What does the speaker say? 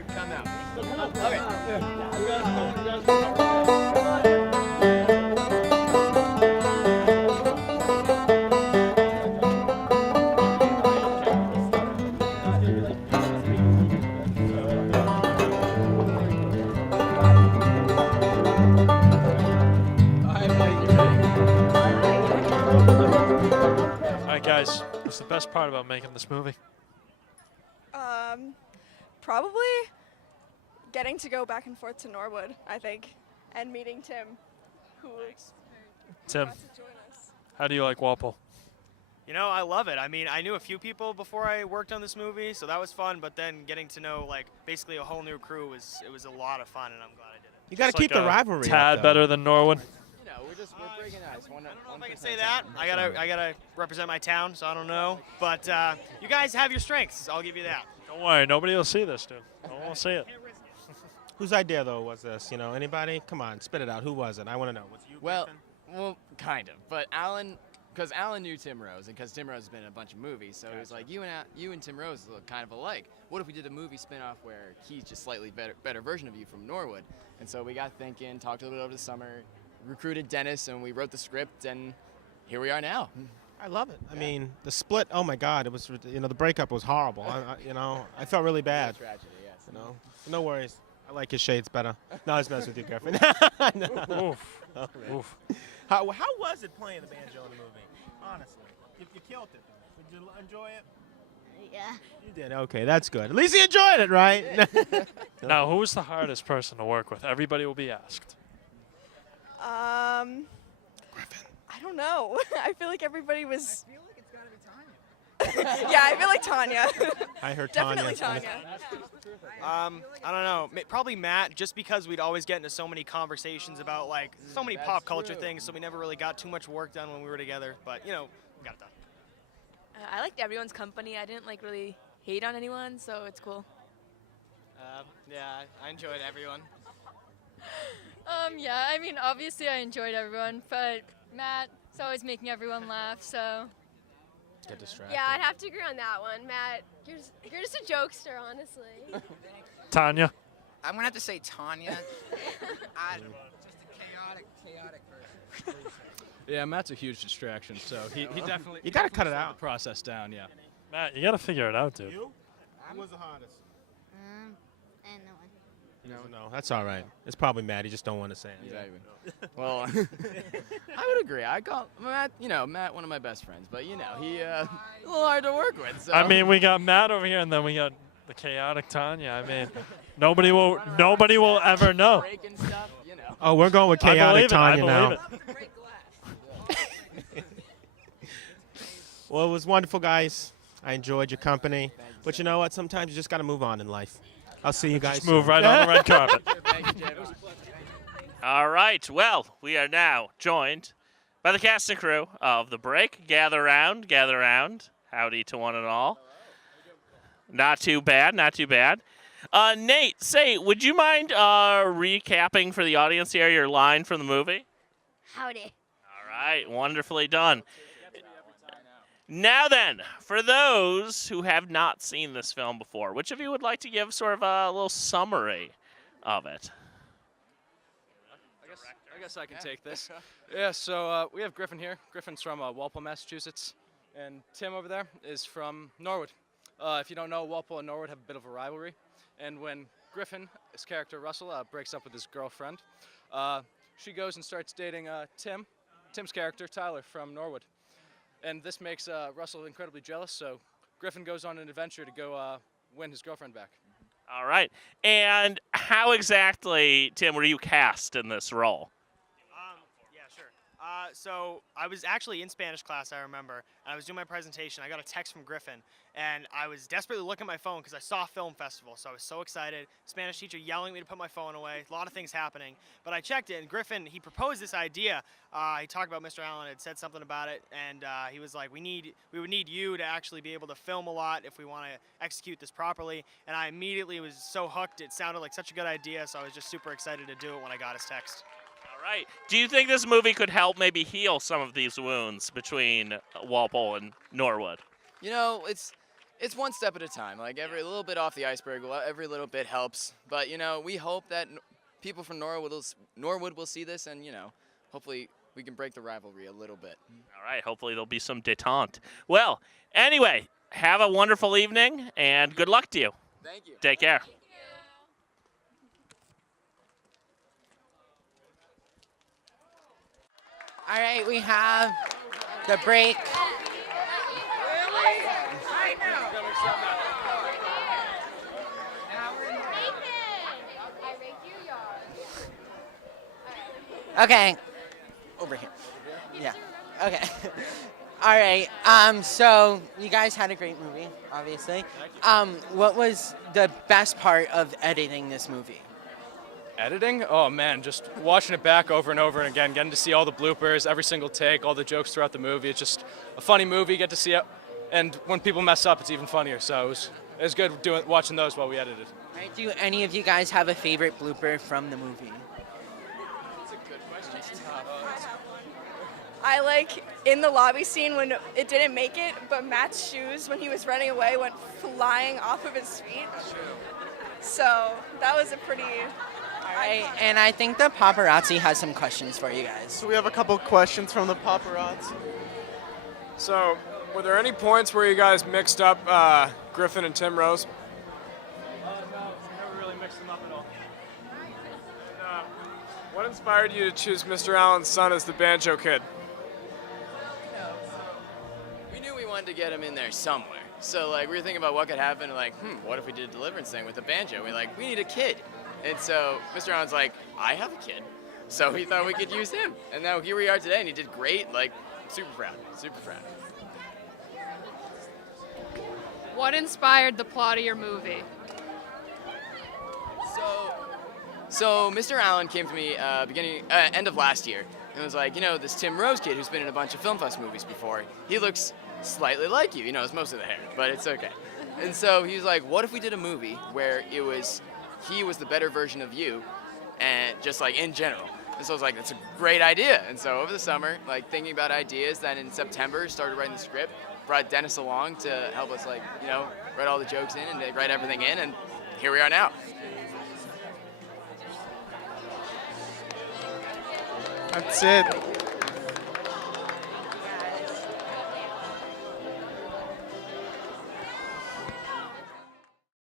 or come out? Okay. All right, guys, what's the best part about making this movie? Probably getting to go back and forth to Norwood, I think, and meeting Tim, who Tim, got to join us. how do you like Walpole? You know, I love it. I mean, I knew a few people before I worked on this movie, so that was fun. But then getting to know, like, basically a whole new crew was a lot of fun, and I'm glad I did it. You got to keep the rivalry Tad up, better than Norwood. You know, we're breaking ice. I don't know if I can say that. I gotta represent my town, so I don't know. But you guys have your strengths. I'll give you that. Don't worry, nobody will see this, dude. No one will see it. Whose idea, though, was this? You know, anybody? Come on, spit it out. Who was it? I want to know. Was it you, Well, Griffin? kind of. But Alan, because Alan knew Tim Rose, and because Tim Rose has been in a bunch of movies, so he was like, you and Tim Rose look kind of alike. What if we did a movie spin-off where he's just slightly better version of you from Norwood? And so we got thinking, talked a little bit over the summer, recruited Dennis, and we wrote the script, and here we are now. I love it. I mean, the split, oh, my God. It was, you know, the breakup was horrible. I felt really bad. Tragedy, yes. You know, no worries. I like his shades better. No, I was messing with you, Griffin. No. Oof. Oh, man. Oof. How was it playing the banjo in the movie? Honestly, you killed it. Did you enjoy it? Yeah. You did. Okay, that's good. At least you enjoyed it, right? Now, who was the hardest person to work with? Everybody will be asked. Griffin. I don't know. I feel like everybody was. I feel like it's got to be Tanya. Yeah, I feel like Tanya. I heard Definitely Tanya. Tanya. I don't know. Probably Matt, just because we'd always get into so many conversations about, like, so many pop culture things, so we never really got too much work done when we were together. But, you know, we got it done. I liked everyone's company. I didn't like really hate on anyone, so it's cool. Yeah, I enjoyed everyone. Yeah, I mean, obviously I enjoyed everyone, but Matt's always making everyone laugh, so. Get distracted. Yeah, I'd have to agree on that one. Matt, you're just a jokester, honestly. Tanya. I'm gonna have to say Tanya. Just a chaotic person. Yeah, Matt's a huge distraction, so he definitely. You gotta cut it out. The process down, yeah. Matt, you got to figure it out, dude. You? Who was the hardest? And no one. No, that's all right. It's probably Matt. He just don't want to say it. Exactly. Well, I would agree. I call Matt, Matt one of my best friends, but he a little hard to work with. So. I mean, we got Matt over here, and then we got the chaotic Tanya. I mean, nobody will ever know. Breaking stuff, you know. Oh, we're going with chaotic Tanya I now. believe it. Well, it was wonderful, guys. I enjoyed your company. But you know what? Sometimes you just got to move on in life. I'll see you guys Just move soon. right on the red carpet. Thank you, Jay. All right. Well, we are now joined by the cast and crew of The Break. Gather round, gather round. Howdy to one and all. Not too bad, not too bad. Nate, would you mind recapping for the audience here your line from the movie? Howdy. All right. Wonderfully done. Now then, for those who have not seen this film before, which of you would like to give sort of a little summary of it? I guess I can take this. Yeah, so we have Griffin here. Griffin's from Walpole, Massachusetts. And Tim over there is from Norwood. If you don't know, Walpole and Norwood have a bit of a rivalry. And when Griffin, his character Russell, breaks up with his girlfriend, she goes and starts dating Tim's character, Tyler, from Norwood. And this makes Russell incredibly jealous, so Griffin goes on an adventure to go win his girlfriend back. All right. And how exactly, Tim, were you cast in this role? Yeah, sure. So I was actually in Spanish class, I remember, and I was doing my presentation. I got a text from Griffin, and I was desperately looking at my phone because I saw Film Festival, so I was so excited. Spanish teacher yelling at me to put my phone away, a lot of things happening. But I checked it, and Griffin, he proposed this idea. He talked about Mr. Allen, had said something about it, and he was like, we would need you to actually be able to film a lot if we want to execute this properly. And I immediately was so hooked. It sounded like such a good idea, so I was just super excited to do it when I got his text. All right. Do you think this movie could help maybe heal some of these wounds between Walpole and Norwood? You know, It's one step at a time. Like every little bit off the iceberg, every little bit helps. But we hope that people from Norwood will see this, and hopefully we can break the rivalry a little bit. All right. Hopefully there'll be some détente. Well, anyway, have a wonderful evening and good luck to you. Thank you. Take care. All right, we have the break. Okay. Over here. Yeah. Okay. All right. So you guys had a great movie, obviously. What was the best part of editing this movie? Editing? Oh man, just watching it back over and over and again, getting to see all the bloopers, every single take, all the jokes throughout the movie. It's just a funny movie. Get to see it, and when people mess up, it's even funnier. So it was good watching those while we edited. All right, do any of you guys have a favorite blooper from the movie? That's a good question. I like in the lobby scene when it didn't make it, but Matt's shoes when he was running away went flying off of his feet. So that was a pretty. All right, and I think the paparazzi has some questions for you guys. So we have a couple questions from the paparazzi. So, were there any points where you guys mixed up Griffin and Tim Rose? No, never really mixed them up at all. What inspired you to choose Mr. Allen's son as the banjo kid? We knew we wanted to get him in there somewhere. So we were thinking about what could happen. What if we did a Deliverance thing with the banjo? We need a kid. And so Mr. Allen's like, I have a kid. So he thought we could use him. And now here we are today, and he did great. Super proud. Super proud. What inspired the plot of your movie? So Mr. Allen came to me end of last year and was like, this Tim Rose kid who's been in a bunch of Film Fest movies before, he looks slightly like you. It's most of the hair, but it's okay. And so he was like, what if we did a movie where he was the better version of you, and just in general. And so I was like, that's a great idea. And so over the summer, thinking about ideas, then in September started writing the script, brought Dennis along to help us write all the jokes in and write everything in, and here we are now. That's it.